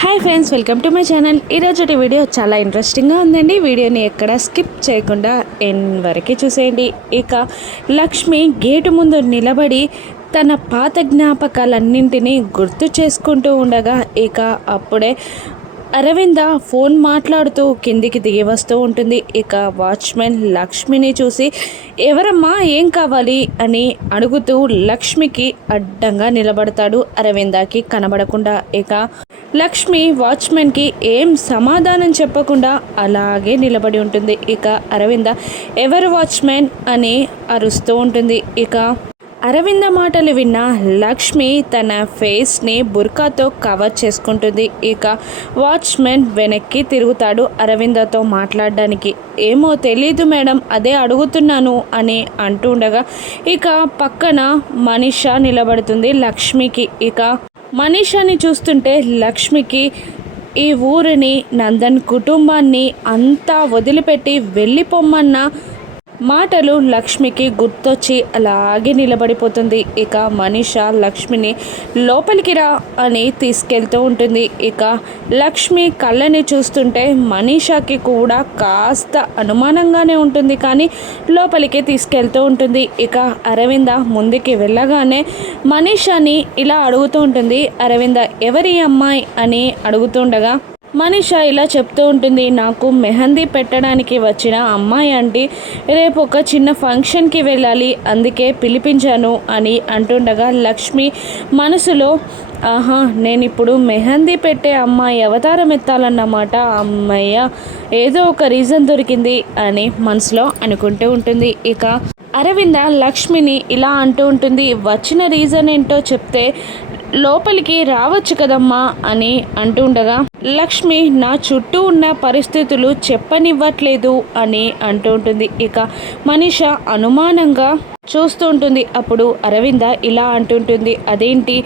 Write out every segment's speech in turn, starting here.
Hi friends welcome to my channel ఈరోజు video చాలా ఇంట్రెస్టింగ్గా ఉందండి. వీడియోని ఎక్కడ స్కిప్ చేయకుండా ఎన్ వరకు చూసేయండి. ఇక లక్ష్మి గేటు ముందు నిలబడి తన పాత జ్ఞాపకాలన్నింటినీ గుర్తు చేసుకుంటూ ఉండగా ఇక అప్పుడే అరవింద ఫోన్ మాట్లాడుతూ కిందికి దిగి వస్తూ ఉంటుంది. ఇక వాచ్మెన్ లక్ష్మిని చూసి ఎవరమ్మా ఏం కావాలి? అని అడుగుతూ లక్ష్మికి అడ్డంగా నిలబడతాడు అరవిందకి కనబడకుండా. ఇక లక్ష్మి వాచ్మెన్కి ఏం సమాధానం చెప్పకుండా అలాగే నిలబడి ఉంటుంది. ఇక అరవింద ఎవరు వాచ్మెన్? అని అరుస్తూ ఉంటుంది. ఇక అరవింద మాటలు విన్న లక్ష్మి తన ఫేస్ని బుర్కాతో కవర్ చేసుకుంటుంది. ఇక వాచ్మెన్ వెనక్కి తిరుగుతాడు అరవిందతో మాట్లాడడానికి. ఏమో తెలీదు మేడం అదే అడుగుతున్నాను అని అంటుండగా ఇక పక్కన మనిష నిలబడుతుంది లక్ష్మికి. ఇక మనీషాని చూస్తుంటే లక్ష్మికి ఈ ఊరిని నందన్ కుటుంబాన్ని అంతా వదిలిపెట్టి వెళ్ళిపోమ్మన్న మాటలు లక్ష్మికి గుర్తొచ్చి అలాగే నిలబడిపోతుంది. ఇక మనీష లక్ష్మిని లోపలికి రా అని తీసుకెళ్తూ ఉంటుంది. ఇక లక్ష్మి కళ్ళని చూస్తుంటే మనీషాకి కూడా కాస్త అనుమానంగానే ఉంటుంది. కానీ లోపలికి తీసుకెళ్తూ ఉంటుంది. ఇక అరవింద ముందుకి వెళ్ళగానే మనీషాని ఇలా అడుగుతూ ఉంటుంది. అరవింద ఎవరి అమ్మాయి? అని అడుగుతుండగా మనిష ఇలా చెప్తూ ఉంటుంది నాకు మెహందీ పెట్టడానికి వచ్చిన అమ్మాయి అంటే రేపు ఒక చిన్న ఫంక్షన్కి వెళ్ళాలి అందుకే పిలిపించాను అని అంటుండగా లక్ష్మి మనసులో ఆహా నేను ఇప్పుడు మెహందీ పెట్టే అమ్మాయి అవతారం ఎత్తాలన్నమాట అమ్మయ్య ఏదో ఒక రీజన్ దొరికింది అని మనసులో అనుకుంటూ ఉంటుంది. ఇక అరవింద లక్ష్మిని ఇలా అంటూ ఉంటుంది వచ్చిన రీజన్ ఏంటో చెప్తే లోపలికి రావచ్చు కదమ్మా అని అంటుండగా లక్ష్మి నా చుట్టూ ఉన్న పరిస్థితులు చెప్పనివ్వట్లేదు అని అంటూ ఉంటుంది ఇక మనిష అనుమానంగా చూస్తూ ఉంటుంది అప్పుడు అరవింద ఇలా అంటుంటుంది. అదేంటి?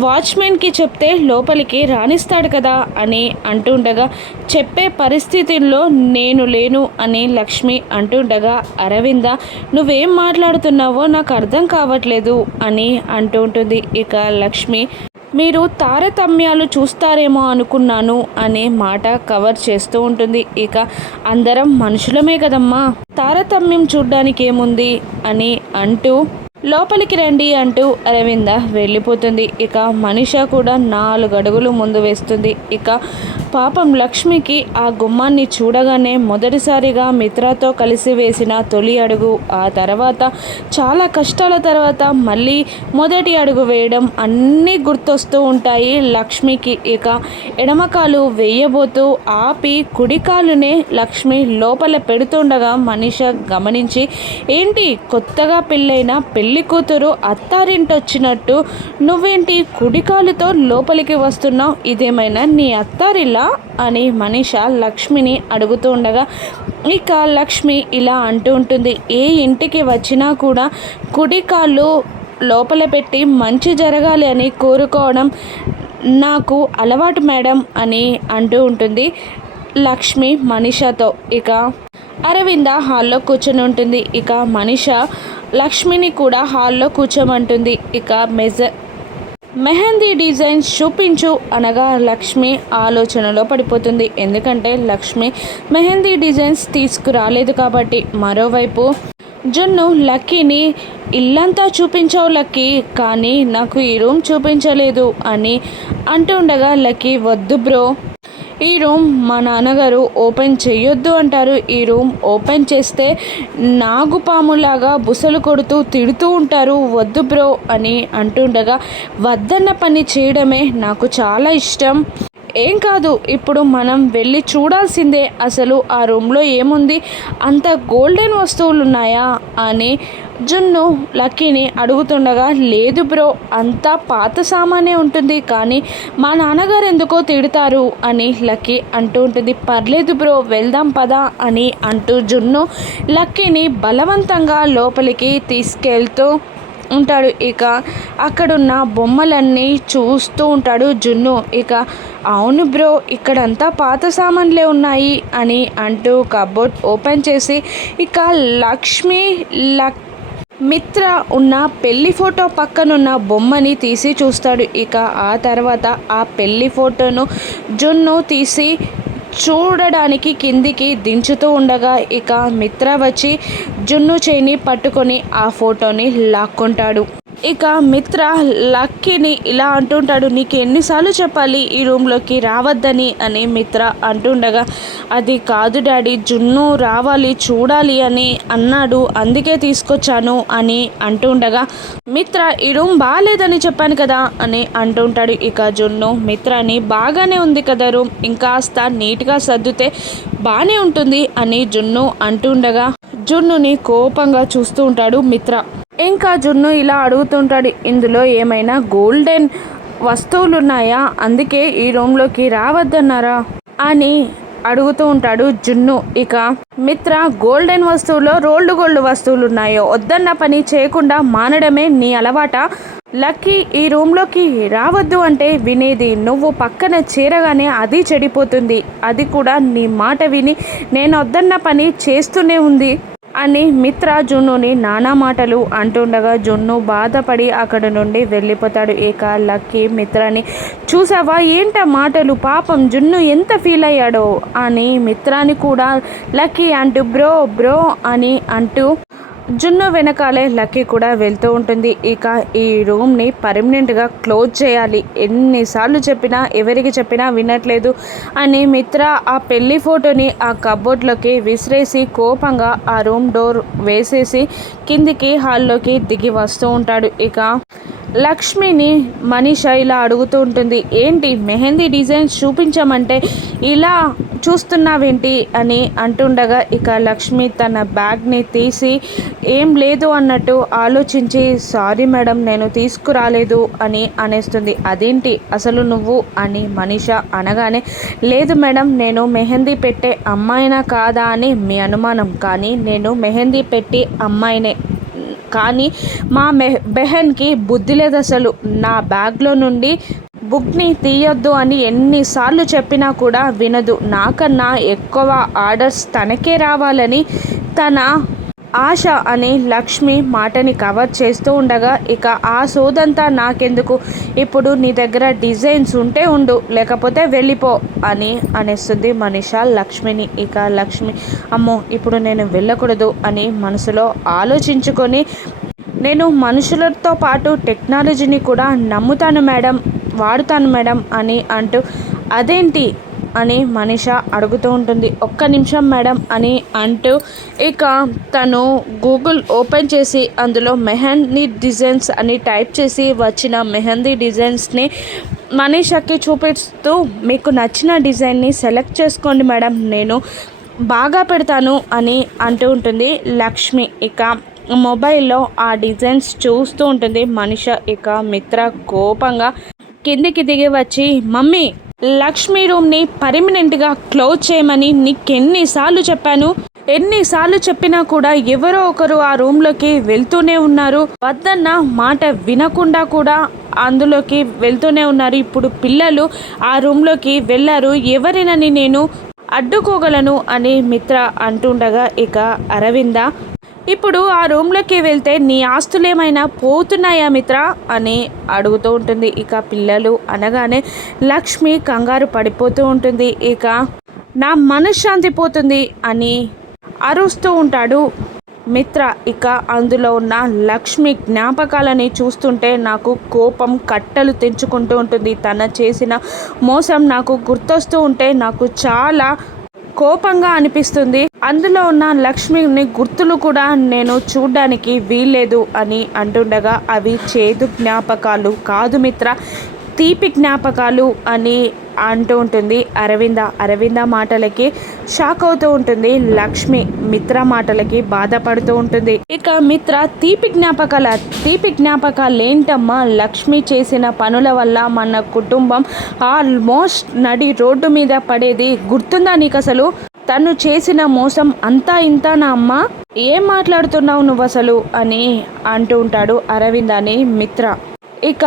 వాచ్మెన్కి చెప్తే లోపలికి రాణిస్తాడు కదా అని అంటుండగా చెప్పే పరిస్థితుల్లో నేను లేను అని లక్ష్మి అంటుండగా అరవింద నువ్వేం మాట్లాడుతున్నావో నాకు అర్థం కావట్లేదు అని అంటూ ఉంటుంది ఇక లక్ష్మి మీరు తారతమ్యాలు చూస్తారేమో అనుకున్నాను అనే మాట కవర్ చేస్తూ ఉంటుంది. ఇక అందరం మనుషులమే కదమ్మా తారతమ్యం చూడ్డానికి ఏముంది అని అంటూ లోపలికి రండి అంటూ అరవింద వెళ్ళిపోతుంది. ఇక మనిష కూడా నాలుగు అడుగులు ముందు వేస్తుంది. ఇక పాపం లక్ష్మికి ఆ గుమ్మాన్ని చూడగానే మొదటిసారిగా మిత్రతో కలిసి వేసిన తొలి అడుగు ఆ తర్వాత చాలా కష్టాల తర్వాత మళ్ళీ మొదటి అడుగు వేయడం అన్నీ గుర్తొస్తూ ఉంటాయి లక్ష్మికి. ఇక ఎడమకాలు వేయబోతూ ఆపి కుడికాలునే లక్ష్మి లోపల పెడుతుండగా మనిష గమనించి ఏంటి కొత్తగా పెళ్ళైన పెళ్ళి పెళ్ళి కూతురు అత్తారింటొచ్చినట్టు నువ్వేంటి కుడికాలుతో లోపలికి వస్తున్నావు? ఇదేమైనా నీ అత్తారిలా? అని మనీష లక్ష్మిని అడుగుతూ ఉండగా ఇక లక్ష్మి ఇలా అంటూ ఉంటుంది. ఏ ఇంటికి వచ్చినా కూడా కుడి కాళ్ళు లోపల పెట్టి మంచి జరగాలి అని కోరుకోవడం నాకు అలవాటు మేడం అని అంటూ ఉంటుంది లక్ష్మి మనిషతో. ఇక అరవింద హాల్లో కూర్చొని ఉంటుంది. ఇక మనీష లక్ష్మిని కూడా హాల్లో కూర్చోమంటుంది. ఇక మెజ మెహందీ డిజైన్స్ చూపించు అనగా లక్ష్మి ఆలోచనలో పడిపోతుంది. ఎందుకంటే లక్ష్మి మెహందీ డిజైన్స్ తీసుకురాలేదు కాబట్టి. మరోవైపు జున్ను లక్కీని ఇల్లంతా చూపించావు లక్కీ కానీ నాకు ఈ రూమ్ చూపించలేదు అని అంటుండగా లక్కీ వద్దు బ్రో. ఈ రూమ్ మా నాన్నగారు ఓపెన్ చేయొద్దు అంటారు. ఈ రూమ్ ఓపెన్ చేస్తే నాగుపాములాగా బుసలు కొడుతూ తిడుతూ ఉంటారు. వద్దు బ్రో అని అంటుండగా వద్దన్న పని చేయడమే నాకు చాలా ఇష్టం. ఏం కాదు ఇప్పుడు మనం వెళ్ళి చూడాల్సిందే అసలు ఆ రూమ్లో ఏముంది అంత గోల్డెన్ వస్తువులు ఉన్నాయా అని జున్ను లక్కీని అడుగుతుండగా లేదు బ్రో అంతా పాత సామానే ఉంటుంది కానీ మా నాన్నగారు ఎందుకో తిడతారు అని లక్కీ అంటూ ఉంటుంది. పర్లేదు బ్రో వెళ్దాం పదా అని అంటూ జున్ను లక్కీని బలవంతంగా లోపలికి తీసుకెళ్తూ ఉంటాడు. ఇక అక్కడున్న బొమ్మలన్నీ చూస్తూ ఉంటాడు జున్ను. ఇక అవును బ్రో ఇక్కడంతా పాత సామాన్లే ఉన్నాయి అని అంటూ కబోర్డ్ ఓపెన్ చేసి ఇక లక్ష్మి లక్ మిత్ర ఉన్న పెళ్ళి ఫోటో పక్కనున్న బొమ్మని తీసి చూస్తాడు. ఇక ఆ తర్వాత ఆ పెళ్ళి ఫోటోను జున్ను తీసి చూడడానికి కిందికి దించుతూ ఉండగా ఇక మిత్ర వచ్చి జున్ను చేయిని పట్టుకొని ఆ ఫోటోని లాక్కుంటాడు. ఇక మిత్ర లక్కీని ఇలా అంటుంటాడు నీకు ఎన్నిసార్లు చెప్పాలి ఈ రూమ్లోకి రావద్దని? అని మిత్ర అంటుండగా అది కాదు డాడీ జున్ను రావాలి చూడాలి అని అన్నాడు అందుకే తీసుకొచ్చాను అని అంటుండగా మిత్ర ఈ రూమ్ బాగాలేదని చెప్పాను కదా అని అంటుంటాడు. ఇక జున్ను మిత్రని బాగానే ఉంది కదా రూమ్ ఇంకాస్త నీట్గా సర్దితే బాగానే ఉంటుంది అని జున్ను అంటుండగా జున్నుని కోపంగా చూస్తూ ఉంటాడు మిత్ర. ఇంకా జున్ను ఇలా అడుగుతుంటాడు. ఇందులో ఏమైనా గోల్డెన్ వస్తువులు ఉన్నాయా అందుకే ఈ రూమ్లోకి రావద్దన్నారా? అని అడుగుతూ ఉంటాడు జున్ను. ఇక మిత్ర గోల్డెన్ వస్తువులో రోల్డ్ గోల్డ్ వస్తువులు ఉన్నాయో వద్దన్న పని చేయకుండా మానడమే నీ అలవాట. లక్కీ ఈ రూమ్లోకి రావద్దు అంటే వినేది నువ్వు పక్కన చేరగానే అది చెడిపోతుంది. అది కూడా నీ మాట విని నేను వద్దన్న పని చేస్తూనే ఉంది. అని మిత్ర జున్నుని నానా మాటలు అంటుండగా జున్ను బాధపడి అక్కడి నుండి వెళ్ళిపోతాడు. ఇక లక్కీ మిత్రని చూసావా? ఏంట మాటలు? పాపం జున్ను ఎంత ఫీల్ అయ్యాడో? అని మిత్రాని కూడా లక్కీ అంటూ బ్రో బ్రో అని అంటూ జున్ను వెనకాలే లక్కీ కూడా వెళ్తూ ఉంటుంది. ఇక ఈ రూమ్ని పర్మనెంట్గా క్లోజ్ చేయాలి. ఎన్నిసార్లు చెప్పినా ఎవరికి చెప్పినా వినట్లేదు అని మిత్ర ఆ పెళ్ళి ఫోటోని ఆ కబోర్డ్లోకి విసిరేసి కోపంగా ఆ రూమ్ డోర్ వేసేసి కిందికి హాల్లోకి దిగి వస్తూ ఉంటాడు. ఇక లక్ష్మిని మనీష ఇలా అడుగుతూ ఉంటుంది. ఏంటి? మెహందీ డిజైన్స్ చూపించమంటే ఇలా చూస్తున్నావేంటి? అని అంటుండగా ఇక లక్ష్మి తన బ్యాగ్ని తీసి ఏం లేదు అన్నట్టు ఆలోచించి సారీ మేడం నేను తీసుకురాలేదు అని అనేస్తుంది. అదేంటి? అసలు నువ్వు? అని మనీష అనగానే లేదు మేడం నేను మెహందీ పెట్టే అమ్మాయినా కాదా? అని మీ అనుమానం. కానీ నేను మెహందీ పెట్టి అమ్మాయినే. కానీ మా మె బెహన్కి బుద్ధి లేదు అసలు. నా బ్యాగ్లో నుండి బుక్ని తీయొద్దు అని ఎన్నిసార్లు చెప్పినా కూడా వినదు. నాకన్నా ఎక్కువ ఆర్డర్స్ తనకే రావాలని తన ఆశ అని లక్ష్మి మాటని కవర్ చేస్తూ ఉండగా ఇక ఆ సోదంతా నాకెందుకు? ఇప్పుడు నీ దగ్గర డిజైన్స్ ఉంటే ఉండు లేకపోతే వెళ్ళిపో అని అనేస్తుంది మనిష లక్ష్మిని. ఇక లక్ష్మి అమ్మో ఇప్పుడు నేను వెళ్ళకూడదు అని మనసులో ఆలోచించుకొని నేను మనుషులతో పాటు టెక్నాలజీని కూడా నమ్ముతాను మేడం వాడుతాను మేడం అని అంటూ అదేంటి అని మనిష అడుగుతూ ఉంటుంది. ఒక్క నిమిషం మేడం అని అంటూ ఇక తను గూగుల్ ఓపెన్ చేసి అందులో మెహందీ డిజైన్స్ అని టైప్ చేసి వచ్చిన మెహందీ డిజైన్స్ని మనీషాకి చూపిస్తూ మీకు నచ్చిన డిజైన్ని సెలెక్ట్ చేసుకోండి మేడం నేను బాగా పెడతాను అని అంటూ ఉంటుంది లక్ష్మి. ఇక మొబైల్లో ఆ డిజైన్స్ చూస్తూ ఉంటుంది మనిష. ఇక మిత్ర కోపంగా కిందికి దిగి వచ్చి మమ్మీ లక్ష్మీ రూమ్ని పర్మనెంట్గా క్లోజ్ చేయమని నీకెన్నిసార్లు చెప్పాను. ఎన్నిసార్లు చెప్పినా కూడా ఎవరో ఒకరు ఆ రూమ్లోకి వెళ్తూనే ఉన్నారు. వద్దన్న మాట వినకుండా కూడా అందులోకి వెళ్తూనే ఉన్నారు. ఇప్పుడు పిల్లలు ఆ రూమ్లోకి వెళ్ళారు. ఎవరినని నేను అడ్డుకోగలను అని మిత్ర అంటుండగా ఇక అరవింద ఇప్పుడు ఆ రూమ్లోకి వెళ్తే నీ ఆస్తులేమైనా పోతున్నాయా మిత్ర? అని అడుగుతూ ఉంటుంది. ఇక పిల్లలు అనగానే లక్ష్మి కంగారు పడిపోతూ ఉంటుంది. ఇక నా మనశ్శాంతి పోతుంది అని అరుస్తూ ఉంటాడు మిత్ర. ఇక అందులో ఉన్న లక్ష్మి జ్ఞాపకాలని చూస్తుంటే నాకు కోపం కట్టలు తెంచుకుంటూ ఉంటుంది. తన చేసిన మోసం నాకు గుర్తొస్తూ ఉంటే నాకు చాలా కోపంగా అనిపిస్తుంది. అందులో ఉన్న లక్ష్మిని గుర్తులు కూడా నేను చూడ్డానికి వీల్లేదు అని అంటుండగా అవి చేదు జ్ఞాపకాలు కాదు మిత్ర. తీపి జ్ఞాపకాలు అని అంటూ ఉంటుంది. అరవింద అరవింద మాటలకి షాక్ అవుతూ ఉంటుంది. లక్ష్మి మిత్ర మాటలకి బాధపడుతూ ఉంటుంది. ఇక మిత్ర తీపి జ్ఞాపకాల తీపి జ్ఞాపకాలు ఏంటమ్మా లక్ష్మి చేసిన పనుల వల్ల మన కుటుంబం ఆల్మోస్ట్ నడి రోడ్డు మీద పడేది. గుర్తుందా నీకు అసలు తను చేసిన మోసం అంతా ఇంత నా అమ్మ? ఏం మాట్లాడుతున్నావు నువ్వు అసలు అని అంటూ ఉంటాడు అరవింద్ అని మిత్ర. ఇక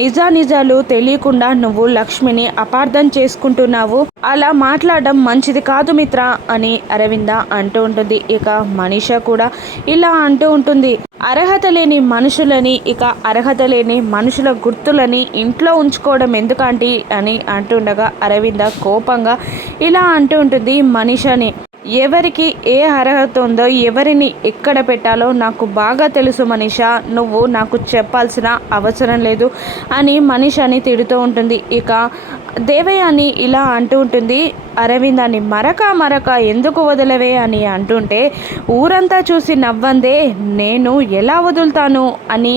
నిజానిజాలు తెలియకుండా నువ్వు లక్ష్మిని అపార్థం చేసుకుంటున్నావు. అలా మాట్లాడడం మంచిది కాదు మిత్ర అని అరవింద అంటూ ఉంటుంది. ఇక మనీష కూడా ఇలా అంటూ ఉంటుంది. అర్హత లేని మనుషులని ఇక అర్హత లేని మనుషుల గుర్తులని ఇంట్లో ఉంచుకోవడం ఎందుకంటే అని అంటుండగా అరవింద కోపంగా ఇలా అంటూ ఉంటుంది మనీషని. ఎవరికి ఏ అర్హత ఉందో ఎవరిని ఎక్కడ పెట్టాలో నాకు బాగా తెలుసు మనీషా. నువ్వు నాకు చెప్పాల్సిన అవసరం లేదు అని మనీషాని తిడుతూ ఉంటుంది. ఇక దేవయాని ఇలా అంటూ ఉంటుంది. అరవిందాన్ని మరక మరక ఎందుకు వదలవే అని అంటుంటే ఊరంతా చూసి నవ్వందే నేను ఎలా వదులుతాను అని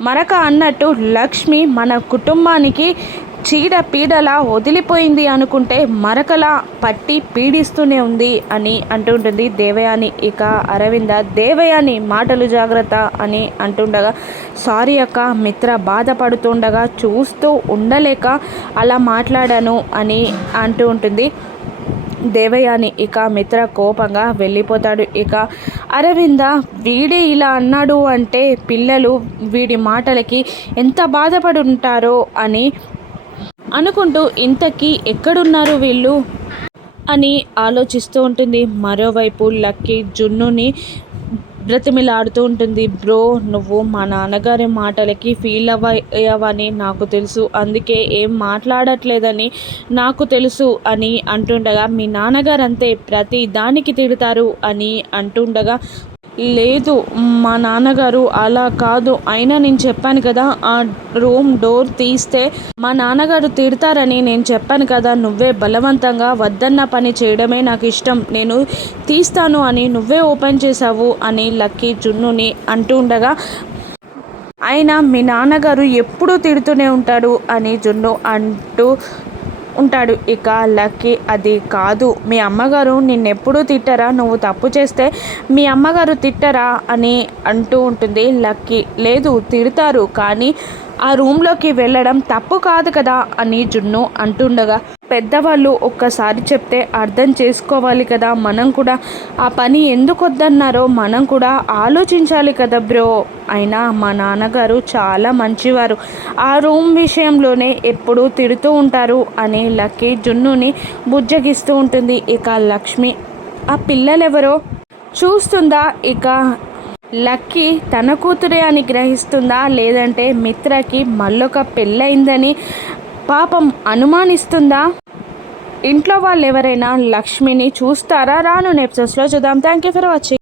మరక అన్నట్టు లక్ష్మి మన కుటుంబానికి చీడ పీడలా వదిలిపోయింది అనుకుంటే మరకలా పట్టి పీడిస్తూనే ఉంది అని అంటుంటుంది దేవయాని. ఇక అరవింద దేవయాని మాటలు జాగ్రత్త అని అంటుండగా సారీ అక్క మిత్ర బాధపడుతుండగా చూస్తూ ఉండలేక అలా మాట్లాడాను అని అంటూ ఉంటుంది దేవయాని. ఇక మిత్ర కోపంగా వెళ్ళిపోతాడు. ఇక అరవింద వీడే ఇలా అన్నాడు అంటే పిల్లలు వీడి మాటలకి ఎంత బాధపడి ఉంటారో అని అనుకుంటూ ఇంతకీ ఎక్కడున్నారు వీళ్ళు? అని ఆలోచిస్తూ ఉంటుంది. మరోవైపు లక్కీ జున్నుని బ్రతిమిలాడుతూ ఉంటుంది. బ్రో నువ్వు మా నాన్నగారి మాటలకి ఫీల్ అవ్వని నాకు తెలుసు. అందుకే ఏం మాట్లాడట్లేదని నాకు తెలుసు అని అంటుండగా మీ నాన్నగారు అంతే ప్రతి దానికి తిడతారు అని అంటుండగా లేదు మా నాన్నగారు అలా కాదు. అయినా నేను చెప్పాను కదా ఆ రూమ్ డోర్ తీస్తే మా నాన్నగారు తిడతారని నేను చెప్పాను కదా నువ్వే బలవంతంగా వద్దన్న పని చేయడమే నాకు ఇష్టం. నేను తీస్తాను అని నువ్వే ఓపెన్ చేసావు అని లక్కీ జున్నుని అంటూ ఉండగా అయినా మీ నాన్నగారు ఎప్పుడూ తిడుతూనే ఉంటాడు అని జున్ను అంటూ ఉంటాడు. ఇక లక్కీ అది కాదు. మీ అమ్మగారు నిన్నెప్పుడూ తిట్టరా? నువ్వు తప్పు చేస్తే మీ అమ్మగారు తిట్టరా? అని అంటూ ఉంటుంది లక్కీ. లేదు తిడతారు. కానీ ఆ రూమ్లోకి వెళ్ళడం తప్పు కాదు కదా అని జున్ను అంటుండగా పెద్దవాళ్ళు ఒక్కసారి చెప్తే అర్థం చేసుకోవాలి కదా మనం కూడా ఆ పని ఎందుకు వద్దన్నారో మనం కూడా ఆలోచించాలి కదా బ్రో అయినా మా నాన్నగారు చాలా మంచివారు. ఆ రూమ్ విషయంలోనే ఎప్పుడూ తిడుతూ ఉంటారు అని లక్కీ జున్నుని బుజ్జగిస్తూ ఉంటుంది ఇక లక్ష్మి. ఆ పిల్లలెవరో? చూస్తుందా ఇక లక్కీ తన కూతురే అని గ్రహిస్తుందా? లేదంటే మిత్రకి మళ్ళొక పెళ్ళయిందని పాపం అనుమానిస్తుందా? ఇంట్లో వాళ్ళు ఎవరైనా లక్ష్మిని చూస్తారా? రాను నెప్సెస్లో చూద్దాం. Thank you for watching